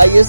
IS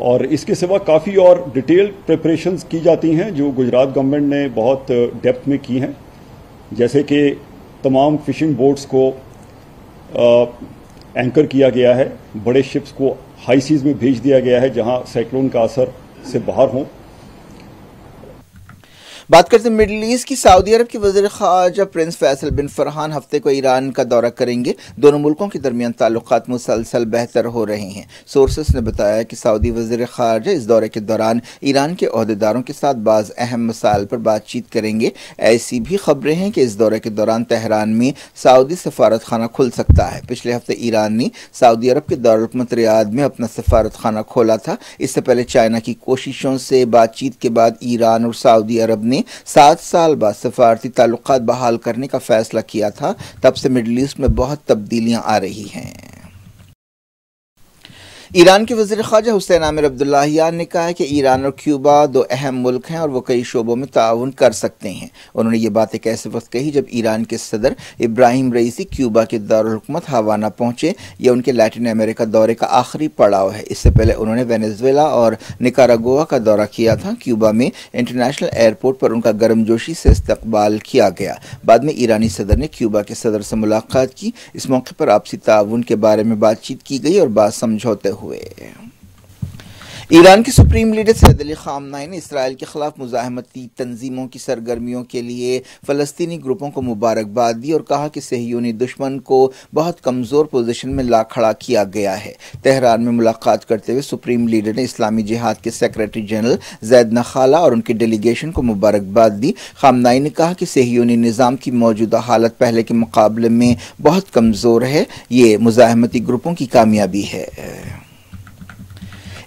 اور اس کے سوا کافی اور ڈیٹیل پریپریشنز کی جاتی ہیں جو گجرات گورنمنٹ نے بہت ڈیپتھ میں کی ہیں، جیسے کہ تمام فشنگ بوٹس کو اینکر کیا گیا ہے، بڑے شپس کو ہائی سیز میں بھیج دیا گیا ہے جہاں سائیکلون کا اثر سے باہر ہوں۔ بات کرتے ہیں مڈل ایسٹ کی۔ سعودی عرب کے وزیر خارجہ پرنس فیصل بن فرحان ہفتے کو ایران کا دورہ کریں گے۔ دونوں ملکوں کے درمیان تعلقات مسلسل بہتر ہو رہے ہیں۔ سورسز نے بتایا کہ سعودی وزیر خارجہ اس دورے کے دوران ایران کے عہدیداروں کے ساتھ بعض اہم مسائل پر بات چیت کریں گے۔ ایسی بھی خبریں ہیں کہ اس دورے کے دوران تہران میں سعودی سفارت خانہ کھل سکتا ہے۔ پچھلے ہفتے ایران نے سعودی عرب کے دارالحکومت ریاض میں اپنا سفارت خانہ کھولا تھا۔ اس سے پہلے چائنا کی کوششوں سے بات چیت کے بعد ایران اور سعودی عرب نے 7 سال بعد سفارتی تعلقات بحال کرنے کا فیصلہ کیا تھا۔ تب سے مڈل ایسٹ میں بہت تبدیلیاں آ رہی ہیں۔ ایران کے وزیر خارجہ حسین عامر عبداللہیان نے کہا ہے کہ ایران اور کیوبا دو اہم ملک ہیں اور وہ کئی شعبوں میں تعاون کر سکتے ہیں۔ انہوں نے یہ بات ایک ایسے وقت کہی جب ایران کے صدر ابراہیم رئیسی کیوبا کے دارالحکومت ہاوانا پہنچے۔ یہ ان کے لیٹن امریکہ دورے کا آخری پڑاؤ ہے۔ اس سے پہلے انہوں نے وینیزویلا اور نکاراگوا کا دورہ کیا تھا۔ کیوبا میں انٹرنیشنل ایئرپورٹ پر ان کا گرمجوشی سے استقبال کیا گیا۔ بعد میں ایرانی صدر نے کیوبا کے صدر سے ملاقات کی۔ اس موقع پر آپسی تعاون کے بارے میں بات چیت کی گئی اور بات سمجھوتے ہوئے۔ ایران کے سپریم لیڈر سید علی خامنہئی نے اسرائیل کے خلاف مزاحمتی تنظیموں کی سرگرمیوں کے لیے فلسطینی گروپوں کو مبارکباد دی اور کہا کہ صہیونی دشمن کو بہت کمزور پوزیشن میں لا کھڑا کیا گیا ہے۔ تہران میں ملاقات کرتے ہوئے سپریم لیڈر نے اسلامی جہاد کے سیکریٹری جنرل زید نخالہ اور ان کی ڈیلیگیشن کو مبارکباد دی۔ خامنہئی نے کہا کہ صہیونی نظام کی موجودہ حالت پہلے کے مقابلے میں بہت کمزور ہے، یہ مزاحمتی گروپوں کی کامیابی ہے۔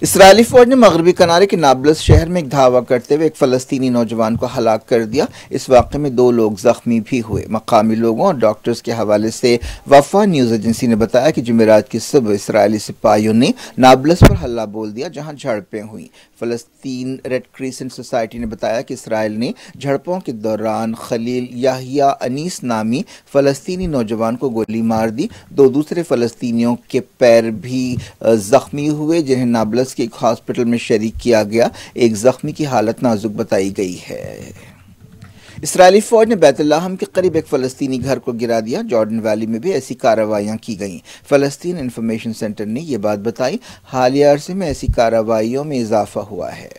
اسرائیلی فوج نے مغربی کنارے کے نابلس شہر میں ایک دھاوا کرتے ہوئے ایک فلسطینی نوجوان کو ہلاک کر دیا۔ اس واقعے میں 2 لوگ زخمی بھی ہوئے۔ مقامی لوگوں اور ڈاکٹرز کے حوالے سے وفا نیوز ایجنسی نے بتایا کہ جمعرات کی صبح اسرائیلی سپاہیوں نے نابلس پر حملہ بول دیا جہاں جھڑپیں ہوئیں۔ فلسطین ریڈ کریسنٹ سوسائٹی نے بتایا کہ اسرائیل نے جھڑپوں کے دوران خلیل یحییٰ انیس نامی فلسطینی نوجوان کو گولی مار دی۔ 2 دوسرے فلسطینیوں کے پیر بھی زخمی ہوئے جنہیں نابلس کے ایک ہاسپٹل میں شریک کیا گیا۔ ایک زخمی کی حالت نازک بتائی گئی ہے۔ اسرائیلی فوج نے بیت اللحم کے قریب ایک فلسطینی گھر کو گرا دیا۔ جارڈن ویلی میں بھی ایسی کارروائیاں کی گئیں۔ فلسطین انفارمیشن سینٹر نے یہ بات بتائی۔ حالیہ عرصے میں ایسی کارروائیوں میں اضافہ ہوا ہے۔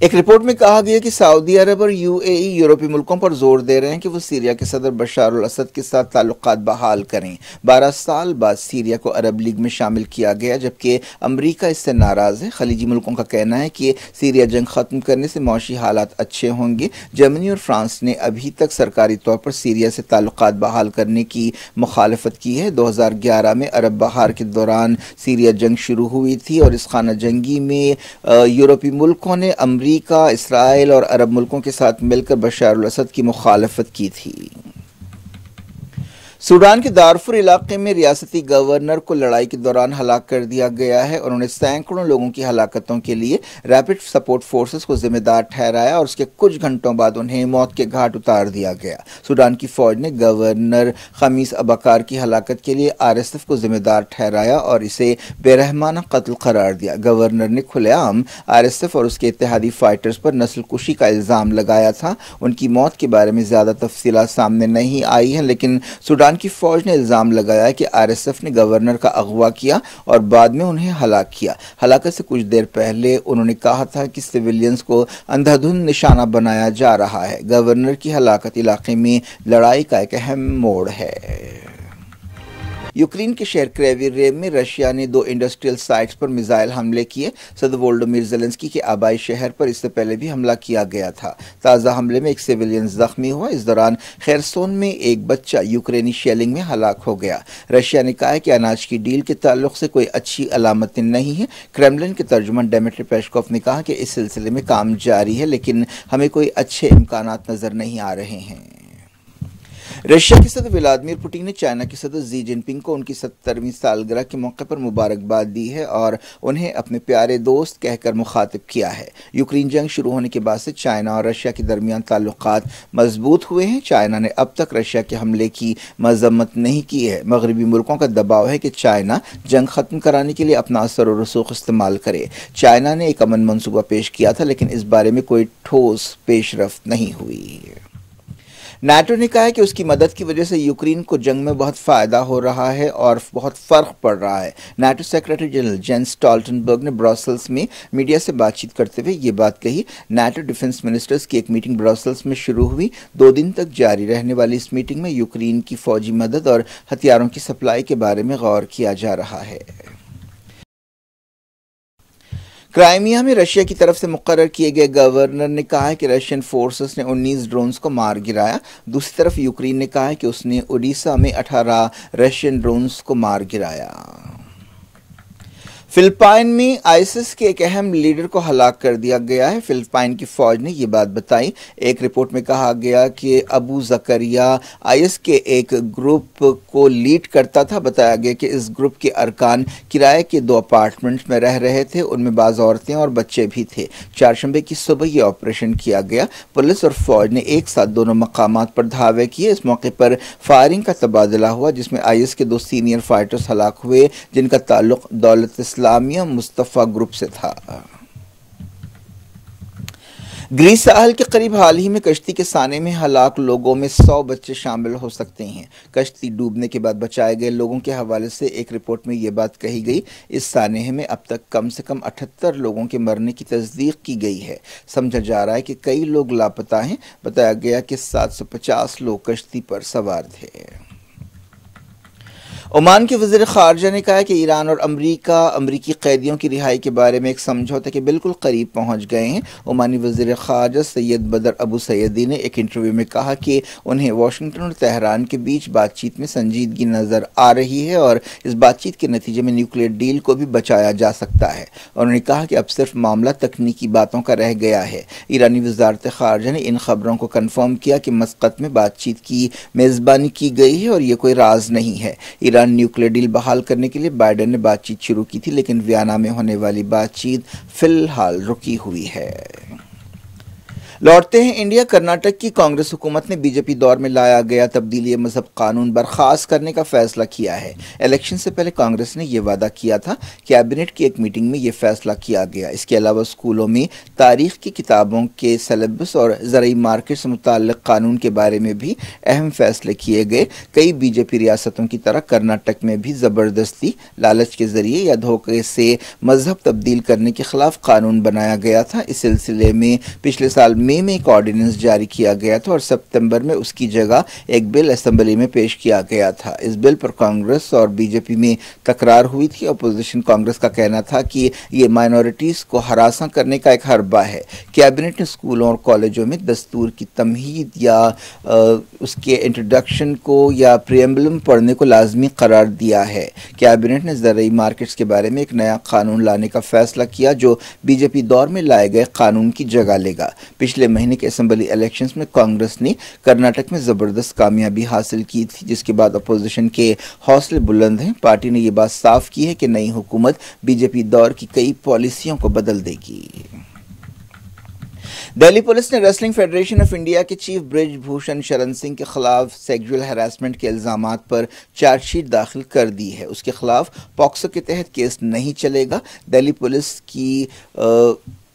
ایک رپورٹ میں کہا گیا کہ سعودی عرب اور UAE یورپی ملکوں پر زور دے رہے ہیں کہ وہ سیریا کے صدر بشار الاسد کے ساتھ تعلقات بحال کریں۔ 12 سال بعد سیریا کو عرب لیگ میں شامل کیا گیا جبکہ امریکہ اس سے ناراض ہے۔ خلیجی ملکوں کا کہنا ہے کہ سیریا جنگ ختم کرنے سے معاشی حالات اچھے ہوں گے۔ جرمنی اور فرانس نے ابھی تک سرکاری طور پر سیریا سے تعلقات بحال کرنے کی مخالفت کی ہے۔ 2011 میں عرب بہار کے دوران سیریا جنگ شروع ہوئی تھی اور اس خانہ جنگی میں یورپی ملکوں نے امریکہ، اسرائیل اور عرب ملکوں کے ساتھ مل کر بشار الاسد کی مخالفت کی تھی۔ سوڈان کے دارفور علاقے میں ریاستی گورنر کو لڑائی کے دوران ہلاک کر دیا گیا ہے۔ انہوں نے سینکڑوں لوگوں کی ہلاکتوں کے لیے ریپڈ سپورٹ فورسز کو ذمہ دار ٹھہرایا اور اس کے کچھ گھنٹوں بعد انہیں موت کے گھاٹ اتار دیا گیا۔ سوڈان کی فوج نے گورنر خمیس ابکار کی ہلاکت کے لیے RSF کو ذمہ دار ٹھہرایا اور اسے بے رحمانہ قتل قرار دیا۔ گورنر نے کھلے عام RSF اور اس کے اتحادی فائٹرز پر نسل کشی کا الزام لگایا تھا۔ ان کی موت کے بارے میں زیادہ تفصیلات سامنے نہیں آئی ہیں، لیکن سوڈان کی فوج نے الزام لگایا کہ RSF نے گورنر کا اغوا کیا اور بعد میں انہیں ہلاک کیا۔ ہلاکت سے کچھ دیر پہلے انہوں نے کہا تھا کہ سویلینز کو اندھا دھند نشانہ بنایا جا رہا ہے۔ گورنر کی ہلاکت علاقے میں لڑائی کا ایک اہم موڑ ہے۔ یوکرین کے شہر کریوی ریو میں رشیا نے 2 انڈسٹریل سائٹس پر میزائل حملے کیے۔ صدر وولڈیمیر زیلنسکی کے آبائی شہر پر اس سے پہلے بھی حملہ کیا گیا تھا۔ تازہ حملے میں ایک سویلین زخمی ہوا۔ اس دوران خیرسون میں ایک بچہ یوکرینی شیلنگ میں ہلاک ہو گیا۔ رشیا نے کہا ہے کہ اناج کی ڈیل کے تعلق سے کوئی اچھی علامتیں نہیں ہیں۔ کرملن کے ترجمان ڈیمیٹری پیشکوف نے کہا کہ اس سلسلے میں کام جاری ہے لیکن ہمیں کوئی اچھے امکانات نظر نہیں آ رہے ہیں۔ رشیا کے صدر ولادیمیر پوٹن نے چائنا کے صدر زی جن پنگ کو ان کی 70ویں سالگرہ کے موقع پر مبارکباد دی ہے اور انہیں اپنے پیارے دوست کہہ کر مخاطب کیا ہے۔ یوکرین جنگ شروع ہونے کے بعد سے چائنا اور رشیا کے درمیان تعلقات مضبوط ہوئے ہیں۔ چائنا نے اب تک رشیا کے حملے کی مذمت نہیں کی ہے۔ مغربی ملکوں کا دباؤ ہے کہ چائنا جنگ ختم کرانے کے لیے اپنا اثر و رسوخ استعمال کرے۔ چائنا نے ایک امن منصوبہ پیش کیا تھا لیکن اس بارے میں کوئی ٹھوس پیش رفت نہیں ہوئی۔ نیٹو نے کہا ہے کہ اس کی مدد کی وجہ سے یوکرین کو جنگ میں بہت فائدہ ہو رہا ہے اور بہت فرق پڑ رہا ہے۔ نیٹو سیکرٹری جنرل جینس اسٹالٹنبرگ نے برسلز میں میڈیا سے بات چیت کرتے ہوئے یہ بات کہی۔ نیٹو ڈیفنس منسٹرز کی ایک میٹنگ برسلز میں شروع ہوئی۔ 2 دن تک جاری رہنے والی اس میٹنگ میں یوکرین کی فوجی مدد اور ہتھیاروں کی سپلائی کے بارے میں غور کیا جا رہا ہے۔ کرائمیا میں رشیا کی طرف سے مقرر کیے گئے گورنر نے کہا ہے کہ رشین فورسز نے 19 ڈرونز کو مار گرایا۔ دوسری طرف یوکرین نے کہا ہے کہ اس نے اوڈیشہ میں 18 رشین ڈرونز کو مار گرایا۔ فلپائن میں آئیسس کے ایک اہم لیڈر کو ہلاک کر دیا گیا ہے۔ فلپائن کی فوج نے یہ بات بتائی۔ ایک رپورٹ میں کہا گیا کہ ابو زکریا آئیس کے ایک گروپ کو لیڈ کرتا تھا۔ بتایا گیا کہ اس گروپ کے ارکان کرائے کے 2 اپارٹمنٹ میں رہ رہے تھے، ان میں بعض عورتیں اور بچے بھی تھے۔ چہارشنبے کی صبح یہ آپریشن کیا گیا۔ پولیس اور فوج نے ایک ساتھ دونوں مقامات پر دھاوے کیے۔ اس موقع پر فائرنگ کا تبادلہ ہوا جس میں آئیس کے 2 سینئر فائٹرز ہلاک ہوئے جن کا تعلق دولت اسلامیہ مصطفیٰ گروپ سے تھا۔ گریس ساحل کے قریب حال ہی میں کشتی کے سانے میں ہلاک لوگوں میں 100 بچے شامل ہو سکتے ہیں۔ کشتی ڈوبنے کے بعد بچائے گئے لوگوں کے حوالے سے ایک رپورٹ میں یہ بات کہی گئی۔ اس سانحے میں اب تک کم سے کم 78 لوگوں کے مرنے کی تصدیق کی گئی ہے۔ سمجھا جا رہا ہے کہ کئی لوگ لاپتہ ہیں۔ بتایا گیا کہ 750 لوگ کشتی پر سوار تھے۔ عمان کے وزیر خارجہ نے کہا کہ ایران اور امریکی قیدیوں کی رہائی کے بارے میں ایک سمجھوتے کے بالکل قریب پہنچ گئے ہیں۔ عمانی وزیر خارجہ سید بدر ابو سیدی نے ایک انٹرویو میں کہا کہ انہیں واشنگٹن اور تہران کے بیچ بات چیت میں سنجیدگی نظر آ رہی ہے اور اس بات چیت کے نتیجے میں نیوکلیئر ڈیل کو بھی بچایا جا سکتا ہے۔ انہوں نے کہا کہ اب صرف معاملہ تکنیکی باتوں کا رہ گیا ہے۔ ایرانی وزارت خارجہ نے ان خبروں کو کنفرم کیا کہ مسقط میں بات چیت کی میزبانی کی گئی ہے اور یہ کوئی راز نہیں ہے۔ ایران نیوکلیئر ڈیل بحال کرنے کے لیے بائیڈن نے بات چیت شروع کی تھی لیکن ویانا میں ہونے والی بات چیت فی الحال رکی ہوئی ہے۔ لوٹتے ہیں انڈیا۔ کرناٹک کی کانگریس حکومت نے بی جے پی دور میں لایا گیا تبدیلی مذہب قانون برخاست کرنے کا فیصلہ کیا ہے۔ الیکشن سے پہلے کانگریس نے یہ وعدہ کیا تھا۔ کیبنٹ کی ایک میٹنگ میں یہ فیصلہ کیا گیا۔ اس کے علاوہ اسکولوں میں تاریخ کی کتابوں کے سلیبس اور زرعی مارکیٹ سے متعلق قانون کے بارے میں بھی اہم فیصلے کیے گئے۔ کئی بی جے پی ریاستوں کی طرح کرناٹک میں بھی زبردستی، لالچ کے ذریعے یا دھوکے سے مذہب تبدیل کرنے کے خلاف قانون بنایا گیا تھا۔ اس سلسلے میں پچھلے سال مئی میں ایک آرڈیننس جاری کیا گیا تھا اور ستمبر میں اس کی جگہ ایک بل اسمبلی میں پیش کیا گیا تھا۔ اس بل پر کانگریس اور بی جے پی میں تکرار ہوئی تھی۔ اپوزیشن کانگریس کا کہنا تھا کہ یہ مائنورٹیز کو ہراساں کرنے کا ایک حربہ ہے۔ کیبنٹ نے اسکولوں اور کالجوں میں دستور کی تمہید یا اس کے انٹروڈکشن کو یا پریمبلم پڑھنے کو لازمی قرار دیا ہے۔ کیبنٹ نے زرعی مارکیٹس کے بارے میں ایک نیا قانون لانے کا فیصلہ کیا جو بی جے پی دور میں لائے گئے قانون کی جگہ لے گا۔ پچھلے مہینے کے اسمبلی الیکشنز میں کانگریس نے کرناٹک میں زبردست کامیابی حاصل کی تھی جس کے بعد اپوزیشن کے حوصلے بلند ہیں۔ پارٹی نے یہ بات صاف کی ہے کہ نئی حکومت بی جے پی دور کی کئی پالیسیوں کو بدل دے گی۔ دہلی پولیس نے ریسلنگ فیڈریشن آف انڈیا کے چیف برج بھوشن شرن سنگھ کے خلاف سیکسول ہراسمنٹ کے الزامات پر چارج شیٹ داخل کر دی ہے۔ اس کے خلاف پاکسو کے تحت کیس نہیں چلے گا۔ دہلی پولیس کی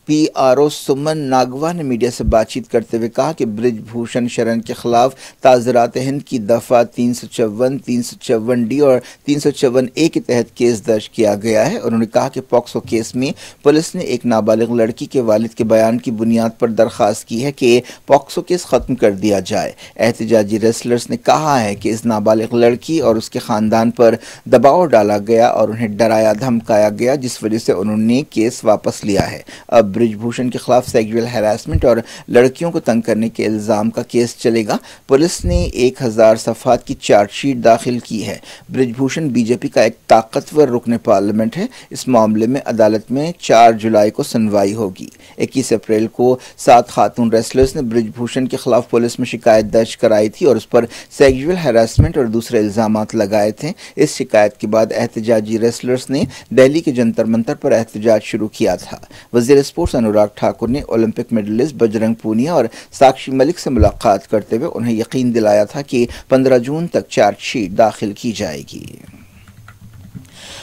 پی آر او سمن ناگوا نے میڈیا سے بات چیت کرتے ہوئے کہا کہ برج بھوشن شرن کے خلاف تعزیرات ہند کی دفعہ 354، 354 ڈی اور 354 اے کے تحت کیس درج کیا گیا ہے۔ انہوں نے کہا کہ پاکسو کیس میں پولیس نے ایک نابالغ لڑکی کے والد کے بیان کی بنیاد پر درخواست کی ہے کہ پاکسو کیس ختم کر دیا جائے۔ احتجاجی ریسلرز نے کہا ہے کہ اس نابالغ لڑکی اور اس کے خاندان پر دباؤ ڈالا گیا اور انہیں ڈرایا دھمکایا گیا جس وجہ سے انہوں نے کیس واپس لیا ہے۔ اب برج بھوشن کے خلاف سیکسول ہراسمنٹ اور لڑکیوں کو تنگ کرنے کے الزام کا کیس چلے گا۔ پولیس نے 1000 صفحات کی چارج شیٹ داخل کی ہے۔ برج بھوشن بی جے پی کا ایک طاقتور رکن پارلیمنٹ ہے۔ اس معاملے میں عدالت میں 4 جولائی کو سنوائی ہوگی۔ 21 اپریل کو 7 خاتون ریسلرز نے برج بھوشن کے خلاف پولیس میں شکایت درج کرائی تھی اور اس پر سیکسول ہراسمنٹ اور دوسرے الزامات لگائے تھے۔ اس شکایت کے بعد احتجاجی ریسلرز نے دہلی کے جنتر منتر پر احتجاج شروع کیا تھا۔ وزیر اسپورٹس انوراگ ٹھاکر نے اولمپک میڈلسٹ بجرنگ پونیا اور ساکشی ملک سے ملاقات کرتے ہوئے انہیں یقین دلایا تھا کہ 15 جون تک چارج شیٹ داخل کی جائے گی۔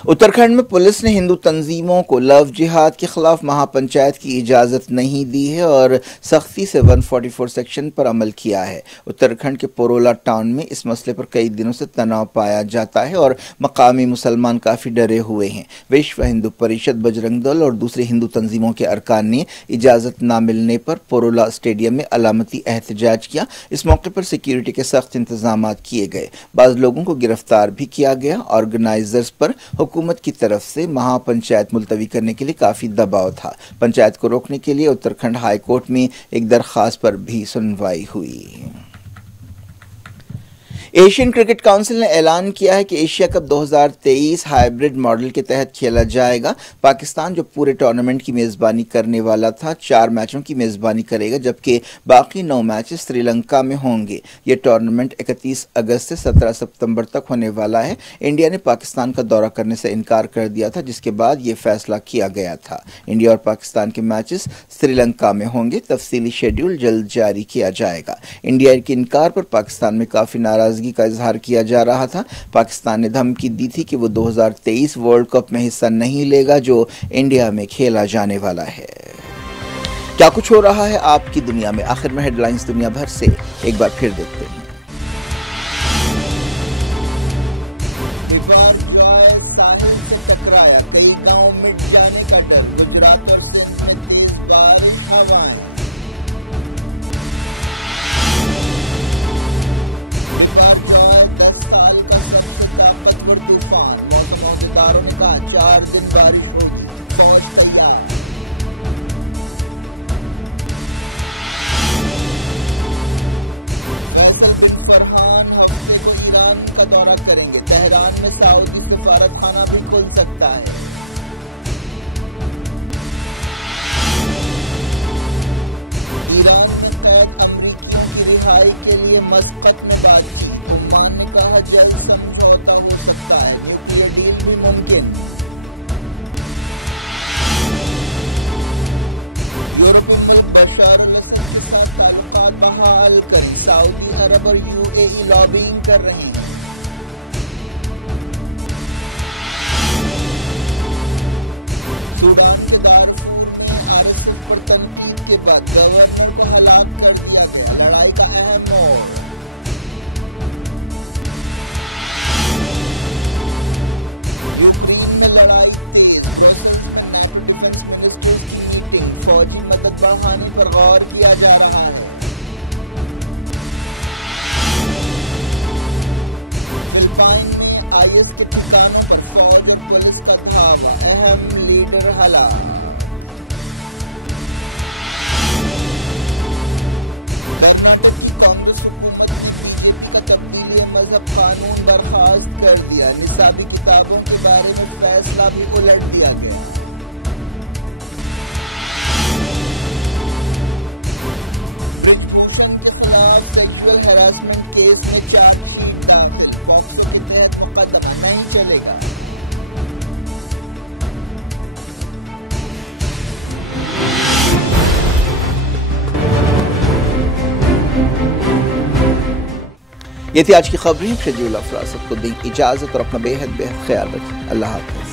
اتراکھنڈ میں پولیس نے ہندو تنظیموں کو لو جہاد کے خلاف مہا پنچایت کی اجازت نہیں دی ہے اور سختی سے 144 سیکشن پر عمل کیا ہے۔ اتراکھنڈ کے پورولا ٹاؤن میں اس مسئلے پر کئی دنوں سے تناؤ پایا جاتا ہے اور مقامی مسلمان کافی ڈرے ہوئے ہیں۔ وشو ہندو پریشد، بجرنگ دل اور دوسری ہندو تنظیموں کے ارکان نے اجازت نہ ملنے پر پورولا اسٹیڈیم میں علامتی احتجاج کیا۔ اس موقع پر سیکیورٹی کے سخت انتظامات کیے گئے۔ بعض لوگوں کو گرفتار بھی کیا گیا۔ آرگنائزرز پر حکومت کی طرف سے مہا پنچایت ملتوی کرنے کے لیے کافی دباؤ تھا۔ پنچایت کو روکنے کے لیے اتراکھنڈ ہائی کورٹ میں ایک درخواست پر بھی سنوائی ہوئی۔ ایشین کرکٹ کونسل نے اعلان کیا ہے کہ ایشیا کپ 2023 ہائیبرڈ ماڈل کے تحت کھیلا جائے گا۔ پاکستان جو پورے ٹورنامنٹ کی میزبانی کرنے والا تھا 4 میچوں کی میزبانی کرے گا، جبکہ باقی 9 میچز سری لنکا میں ہوں گے۔ یہ ٹورنامنٹ 31 اگست سے 17 ستمبر تک ہونے والا ہے۔ انڈیا نے پاکستان کا دورہ کرنے سے انکار کر دیا تھا، جس کے بعد یہ فیصلہ کیا گیا تھا۔ انڈیا اور پاکستان کے میچز سری لنکا میں ہوں گے۔ تفصیلی شیڈول جلد جاری کیا جائے گا۔ انڈیا کے انکار پر پاکستان میں کافی ناراضگی کا اظہار کیا جا رہا تھا۔ پاکستان نے دھمکی دی تھی کہ وہ 2023 ورلڈ کپ میں حصہ نہیں لے گا جو انڈیا میں کھیلا جانے والا ہے۔ کیا کچھ ہو رہا ہے آپ کی دنیا میں؟ آخر میں ہیڈ لائنز دنیا بھر سے ایک بار پھر دیکھتے ہیں۔ موسمداروں نے کہا 4 دن بارش ہوگی، فوج تیار۔ فیصل بن فرحان ہفتے کو ایران کا دورہ کریں گے۔ تہران میں سعودی سفارت خانہ بھی کھل سکتا ہے۔ ایران میں قید امریکیوں کی رہائی کے لیے مسقط میں بات چیت۔ عمان نے کہا جلد سمجھوتا ہو سکتا ہے، نیوکلیئر ڈیل بھی ممکن۔ یورپی ملک بشار الاسد کے ساتھ تعلقات بحال کریں۔ سعودی عرب اور UAE لابینگ کر رہے ہیں۔ سوڈان کے دارفور میں RSF پر تنقید کے بعد گورنر کو ہلاک کر دیا گیا۔ لڑائی کا اہم موڑ۔ یوکرین میں لڑائی تیز۔ ڈیفنس منسٹر کی میٹنگ۔ فوجی مدد بڑھانے پر غور کیا جا رہا ہے۔ فلپائن میں IS کے ٹھکانوں پر فوج اور پولیس کا دھاوا۔ اہم لیڈر ہلاک۔ بنگلہ کی کانگریس حکومت نے BJP کا تبدیلی مذہب قانون برخاست کر دیا۔ نصابی کتابوں کے بارے میں فیصلہ بھی الٹ دیا گیا۔ برج بھوشن کے خلاف سیکسول ہراسمنٹ کیس میں چارج شیٹ داخل۔ پاکسو کے تحت مقدمہ نہیں چلے گا۔ یہ تھی آج کی خبریں۔ شجیع الافراز کو دیں اجازت اور اپنا بے حد خیال رکھیں۔ اللہ حافظ۔